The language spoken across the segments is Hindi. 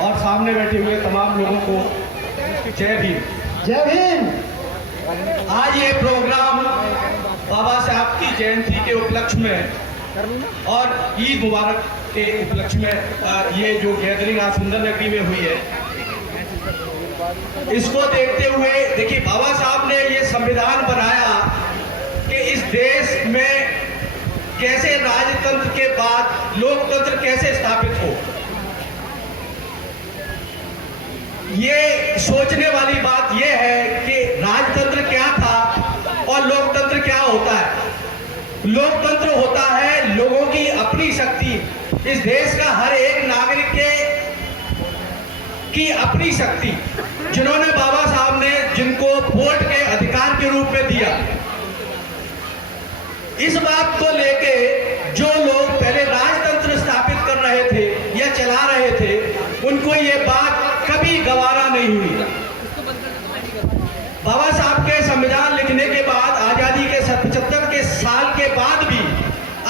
और सामने बैठे हुए तमाम लोगों को जय भीम। जय भीम। आज ये प्रोग्राम बाबा साहब की जयंती के उपलक्ष्य में और ईद मुबारक के उपलक्ष्य में ये जो गैदरिंग आज सुंदर नगरी में हुई है, इसको देखते हुए देखिए बाबा साहब ने ये संविधान बनाया कि इस देश में कैसे राजतंत्र के बाद लोकतंत्र कैसे स्थापित हो। ये सोचने वाली बात ये है कि राजतंत्र क्या था और लोकतंत्र क्या होता है। लोकतंत्र होता है लोगों की अपनी शक्ति, इस देश का हर एक नागरिक की अपनी शक्ति, जिन्होंने बाबा साहब ने जिनको वोट के अधिकार के रूप में दिया। इस बात को लेके जो लोग पहले राजतंत्र स्थापित कर रहे थे या चला रहे थे, उनको ये बात कभी गवारा नहीं हुई। बाबा साहब के संविधान लिखने के बाद आजादी के 75 के साल के बाद भी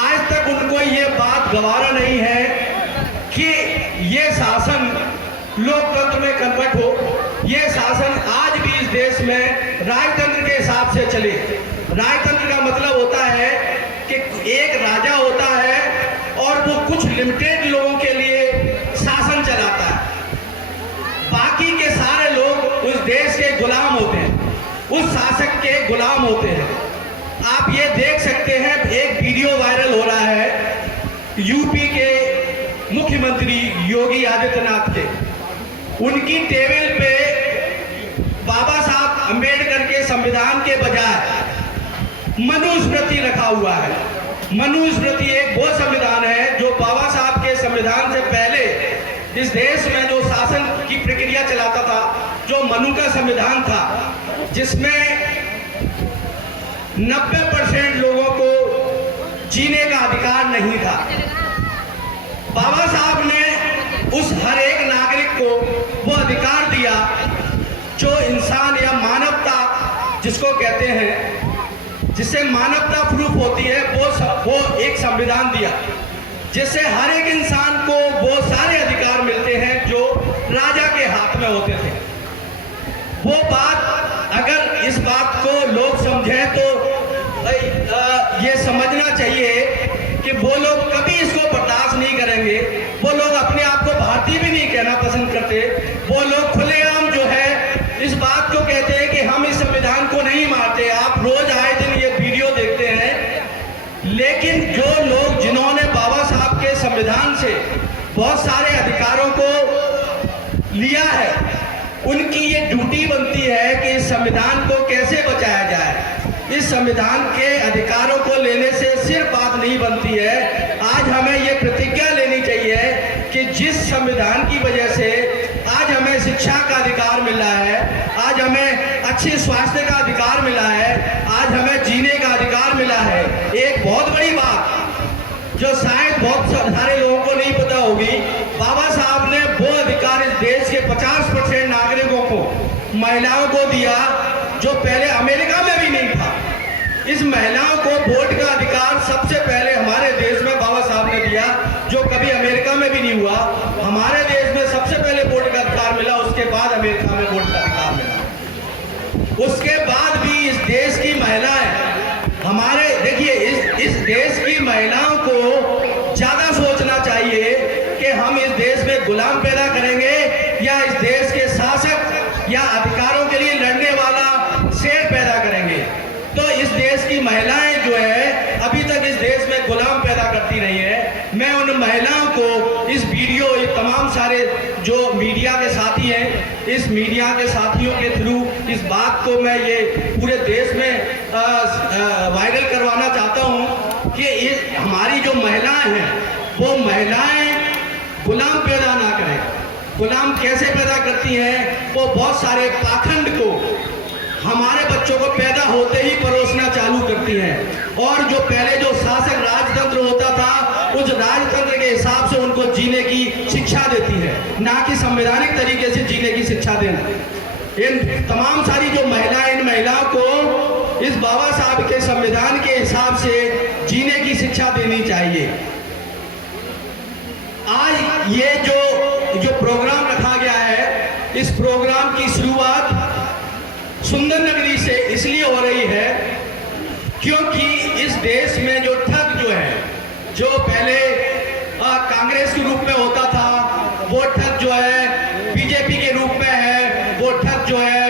आज तक उनको ये बात गवारा नहीं है कि ये शासन लोकतंत्र में कन्वर्ट हो। ये शासन आज भी इस देश में राजतंत्र के हिसाब से चले। राजतंत्र का मतलब होता है कि एक राजा होता है और वो कुछ लिमिटेड लोगों के लिए शासन चलाता है, बाकी के सारे लोग उस देश के गुलाम होते हैं, उस शासक के गुलाम होते हैं। आप ये देख सकते हैं, एक वीडियो वायरल हो रहा है यूपी के मुख्यमंत्री योगी आदित्यनाथ के। उनकी टेबल पे बाबा साहब अंबेडकर के संविधान के बजाय मनुस्मृति रखा हुआ है। मनुस्मृति एक वो संविधान है जो बाबा साहब के संविधान से पहले इस देश में जो शासन की प्रक्रिया चलाता था, जो मनु का संविधान था, जिसमें 90% लोगों को जीने का अधिकार नहीं था। बाबा साहब ने उस हर एक नागरिक को वो अधिकार दिया जो इंसान या मानवता जिसको कहते हैं, जिससे मानवता प्रूफ होती है, वो एक संविधान दिया जिससे हर एक इंसान को वो सारे अधिकार मिलते हैं जो राजा के हाथ में होते थे। वो बात अगर इस बात को लोग समझें तो ये समझना चाहिए कि वो लोग कभी इसको बर्दाश्त नहीं करेंगे। वो लोग अपने आप को भारतीय भी नहीं कहना पसंद करते। वो लोग खुलेआम जो है इस बात को कहते हैं कि हम इस संविधान को नहीं मानते। आप रोज आए दिन ये वीडियो देखते हैं, लेकिन जो लोग जिन्होंने बाबा साहब के संविधान से बहुत सारे अधिकारों को लिया है, उनकी ये ड्यूटी बनती है कि इस संविधान को कैसे बचाया जाए। इस संविधान के अधिकारों को लेने से सिर्फ बात नहीं बनती है, आज हमें ये प्रतिज्ञा लेनी चाहिए कि जिस संविधान की वजह से आज हमें शिक्षा का अधिकार मिला है, आज हमें अच्छी स्वास्थ्य का अधिकार मिला है, आज हमें जीने का अधिकार मिला है। एक बहुत बड़ी बात जो शायद बहुत सारे लोगों को नहीं पता होगी, बाबा साहब ने वो अधिकार इस देश के 50% नागरिकों को, महिलाओं को दिया जो पहले अमेरिका में भी नहीं था। इस महिलाओं को वोट का अधिकार सबसे पहले हमारे देश में बाबा साहब ने दिया, जो कभी अमेरिका में भी नहीं हुआ। हमारे देश में सबसे पहले वोट का अधिकार मिला, उसके बाद अमेरिका में वोट का अधिकार मिला। उसके बाद भी इस देश की महिलाएं हमारे, देखिए इस देश की महिलाओं को ज्यादा सोचना चाहिए कि हम इस देश में गुलाम पैदा करेंगे या इस देश के शासक या अधिकारों के लिए लड़ने वाला शेर पैदा करेंगे। तो इस देश की महिलाएं जो है अभी तक इस देश में गुलाम पैदा करती रही है। मैं उन महिलाओं को इस वीडियो, ये तमाम सारे जो मीडिया के साथी हैं, इस मीडिया के साथियों के थ्रू इस बात को मैं ये पूरे देश में वायरल करवाना चाहता हूं कि हमारी जो महिलाएं हैं वो महिलाएं गुलाम पैदा ना करें। गुलाम कैसे पैदा करती हैं? वो बहुत सारे पाखंड को हमारे बच्चों को पैदा होते ही परोसना चालू करती हैं, और जो पहले जो शासक राजतंत्र होता था, उस राजतंत्र के हिसाब से उनको जीने की शिक्षा देती है, ना कि संवैधानिक तरीके से जीने की शिक्षा देना। इन तमाम सारी जो महिलाएं, इन महिलाओं को इस बाबा साहब के संविधान के हिसाब से जीने की शिक्षा देनी चाहिए। आज ये जो प्रोग्राम रखा इस प्रोग्राम की शुरुआत सुंदर नगरी से इसलिए हो रही है क्योंकि इस देश में जो ठग जो है, जो पहले कांग्रेस के रूप में होता था, वो ठग जो है बीजेपी के रूप में है, वो ठग जो है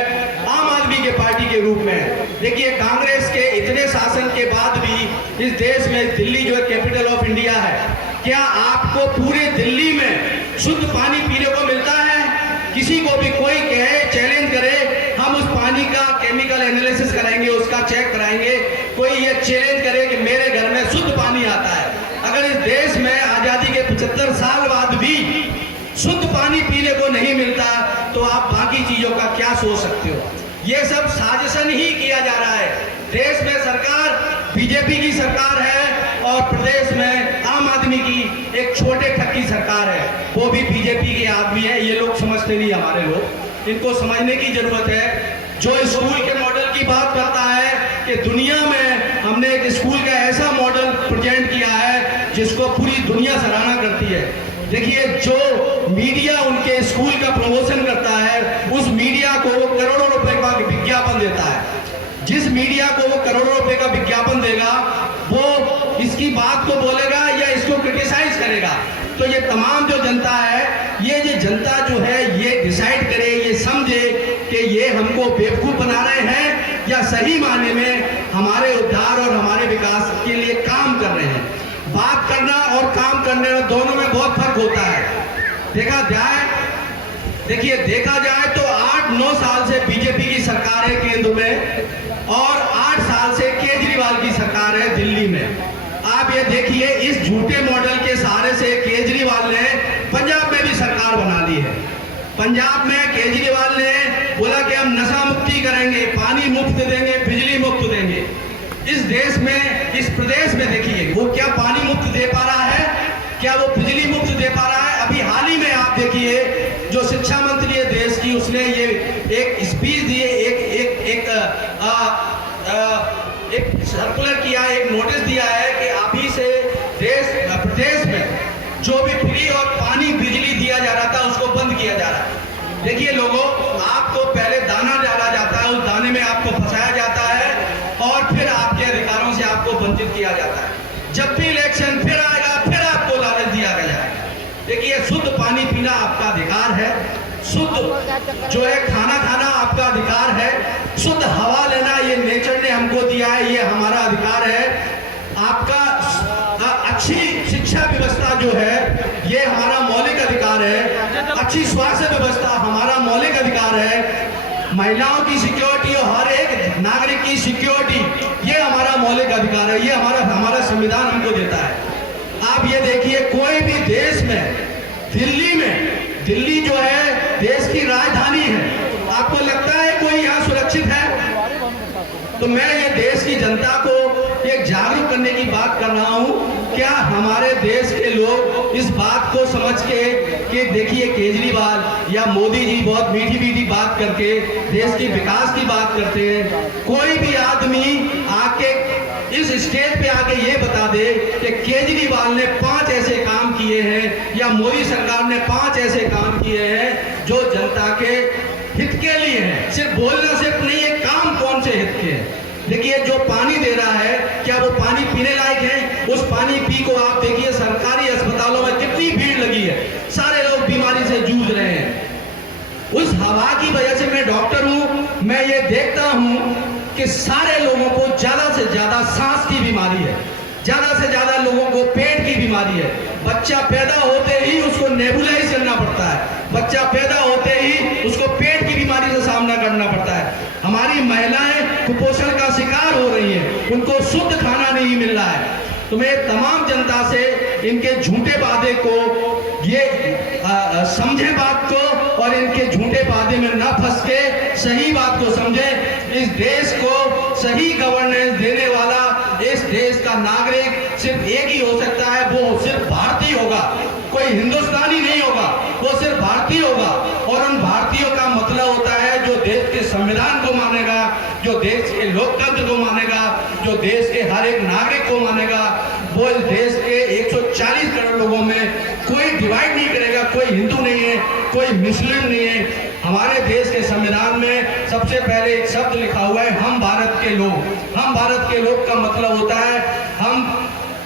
आम आदमी के पार्टी के रूप में है। देखिए, कांग्रेस के इतने शासन के बाद भी इस देश में दिल्ली जो है कैपिटल ऑफ इंडिया है, क्या आपको पूरे दिल्ली में शुद्ध पानी पीने को मिलता है? किसी को भी कोई कहे, चैलेंज करे, हम उस पानी का केमिकल एनालिसिस कराएंगे, उसका चेक कराएंगे, कोई ये चैलेंज करे कि मेरे घर में शुद्ध पानी आता है। अगर इस देश में आजादी के 75 साल बाद भी शुद्ध पानी पीने को नहीं मिलता, तो आप बाकी चीजों का क्या सोच सकते हो? ये सब साजिशन ही किया जा रहा है। देश में सरकार बीजेपी की सरकार है और प्रदेश में आम आदमी की एक छोटे ठग की सरकार है, वो भी बीजेपी के आदमी है। ये लोग समझते नहीं, हमारे लोग, इनको समझने की जरूरत है। जो स्कूल के मॉडल की बात करता है कि दुनिया में हमने एक स्कूल का ऐसा मॉडल प्रेजेंट किया है जिसको पूरी दुनिया सराहना करती है। देखिए, जो मीडिया उनके स्कूल का प्रमोशन करता है, उस मीडिया को वो करोड़ों रुपए का विज्ञापन देता है। जिस मीडिया को वो करोड़ों रुपए का विज्ञापन देगा, वो इसकी बात को बोलेगा या इसको क्रिटिसाइज करेगा। तो ये तमाम जो जनता है, ये जनता जो है, ये डिसाइड करे, ये समझे कि ये हमको बेवकूफ बना रहे हैं या सही मायने में हमारे उद्धार और हमारे विकास के लिए काम कर रहे हैं। बात करना और काम करने में दोनों में बहुत फर्क होता है। देखा जाए तो 8-9 साल से बीजेपी की सरकार है केंद्र में और 8 साल से केजरीवाल की सरकार है दिल्ली में। आप ये देखिए, इस झूठे मॉडल के सहारे से केजरीवाल ने पंजाब में भी सरकार बना ली है। पंजाब में केजरीवाल ने बोला कि हम नशा मुक्ति करेंगे, पानी मुफ्त देंगे, बिजली मुफ्त देंगे। इस देश में, इस प्रदेश में देखिए, वो क्या पानी मुफ्त दे पा रहा है? क्या वो बिजली मुफ्त दे पा रहा है? अभी हाल ही में आप देखिए, जो शिक्षा मंत्री है देश की, उसने ये एक स्पीच दी है, एक सर्कुलर किया, एक नोटिस दिया है कि अभी से प्रदेश में जो भी फ्री और पानी बिजली दिया जा रहा था उसको बंद किया जा रहा है। देखिए लोगों, आपको पहले दाना डाला जाता है, उस दाने में आपको फंसाया जाता है और फिर आपके अधिकारों से आपको वंचित किया जाता है। जब भी इलेक्शन फिर आएगा, फिर आपको लालच दिया जाएगा। देखिए, शुद्ध पानी पीना आपका अधिकार है, शुद्ध जो है खाना खाना आपका अधिकार है, शुद्ध हवा लेना ये नेचर ने हमको दिया है, ये हमारा अधिकार है। आपका अच्छी शिक्षा व्यवस्था जो है ये हमारा मौलिक अधिकार है, अच्छी स्वास्थ्य व्यवस्था हमारा मौलिक अधिकार है, महिलाओं की सिक्योरिटी और हर एक नागरिक की सिक्योरिटी ये हमारा मौलिक अधिकार है, ये हमारा संविधान हमको देता है। आप ये देखिए, कोई भी देश में, दिल्ली जो है देश की राजधानी है, आपको लगता है कोई यहाँ सुरक्षित है? तो मैं ये देश की जनता को एक जागरूक करने की बात कर रहा हूँ। क्या हमारे देश के लोग इस बात को समझ के कि देखिए केजरीवाल या मोदी जी बहुत मीठी मीठी बात करके देश की विकास की बात करते हैं, कोई भी आदमी आके इस स्टेज पे आके ये बता दे कि केजरीवाल ने 5 ऐसे काम किए हैं या मोदी सरकार ने 5 ऐसे काम किए हैं जो जनता के हित के लिए हैं। सिर्फ बोलना सिर्फ नहीं है, काम कौन से हित के हैं। देखिए, जो पानी दे रहा है, क्या वो पानी पीने लायक है? उस पानी पी को आप देखिए, सरकारी अस्पतालों में कितनी भीड़ लगी है, सारे लोग बीमारी से जूझ रहे हैं। उस हवा की वजह से, मैं डॉक्टर हूं, मैं ये देखता हूं कि सारे लोगों को ज्यादा से ज्यादा सांस की बीमारी है, ज्यादा से ज्यादा लोगों को पेट की बीमारी है। बच्चा पैदा होते ही उसको नेबुलाइज करना पड़ता है, बच्चा पैदा होते ही उसको पेट की बीमारी से सामना करना पड़ता है। हमारी महिलाएं कुपोषण का शिकार हो रही हैं, उनको शुद्ध खाना नहीं मिल रहा है। तो मैं तमाम जनता से इनके झूठे वादे को ये समझे बात को और इनके झूठे वादे में न फंस के सही बात को समझे। इस देश को सही गवर्नेंस देने वाला इस देश का नागरिक सिर्फ एक ही हो सकता है, वो सिर्फ भारतीय होगा, कोई हिंदुस्तानी नहीं होगा, वो सिर्फ भारतीय होगा। और उन भारतीयों का मतलब होता है जो देश के संविधान को मानेगा, जो देश के लोकतंत्र को मानेगा, जो देश के हर एक नागरिक को मानेगा। वो इस देश के 140 करोड़ लोगों में कोई डिवाइड नहीं करेगा, कोई हिंदू नहीं है, कोई मुस्लिम नहीं है। हमारे देश के संविधान में सबसे पहले एक शब्द लिखा हुआ है, हम भारत के लोग। हम भारत के लोग का मतलब होता है हम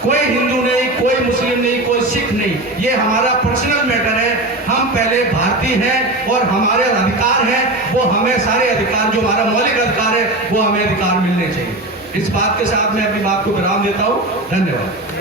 कोई हिंदू नहीं, कोई मुस्लिम नहीं, कोई सिख नहीं, ये हमारा पर्सनल मैटर है। हम पहले भारतीय हैं और हमारे अधिकार हैं, वो हमें सारे अधिकार, जो हमारा मौलिक अधिकार है, वो हमें अधिकार मिलने चाहिए। इस बात के साथ मैं अपनी बात को विराम देता हूँ। धन्यवाद।